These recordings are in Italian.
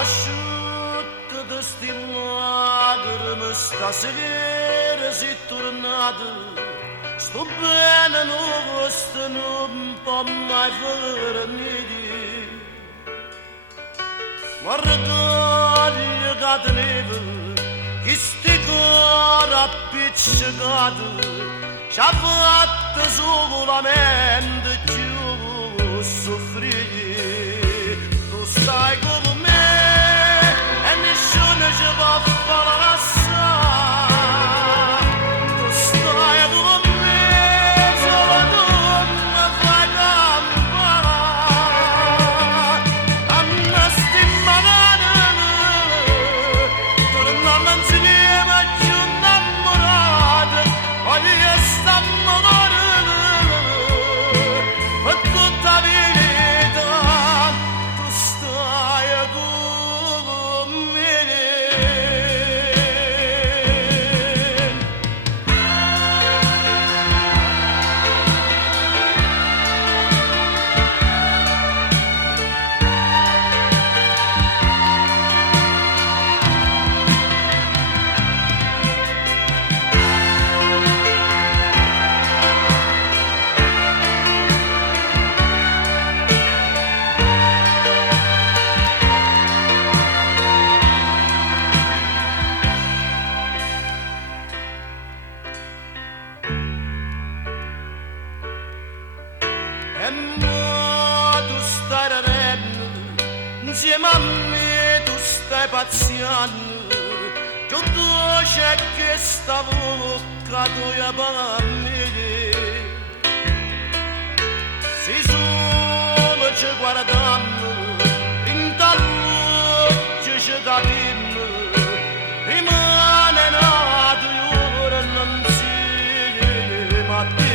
asciutto destinato mi sta sera si tornato sto bene non questo non può mai fermare guarda gli cateneve chi sti cuore appiccicato ci ha fatto solamente più soffrire tu stai come me e nessuno ci può fare passare tu stai come me solo tu mi fai campare a me stimolare torniamo insieme più innamorati voglio stiamo per tutta la vita tu stai con me. E mo tu stai ridendo, insieme a me tu stai pazziando, che dolce che sta bocca tua per me. Si solo ci guardando, in talluccio ci capiamo, rimane nato ora non si ma te.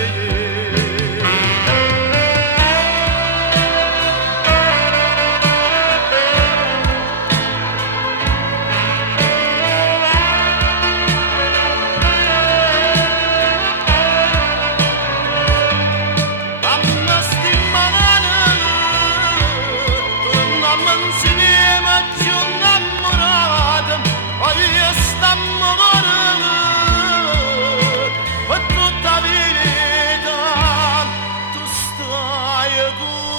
Good.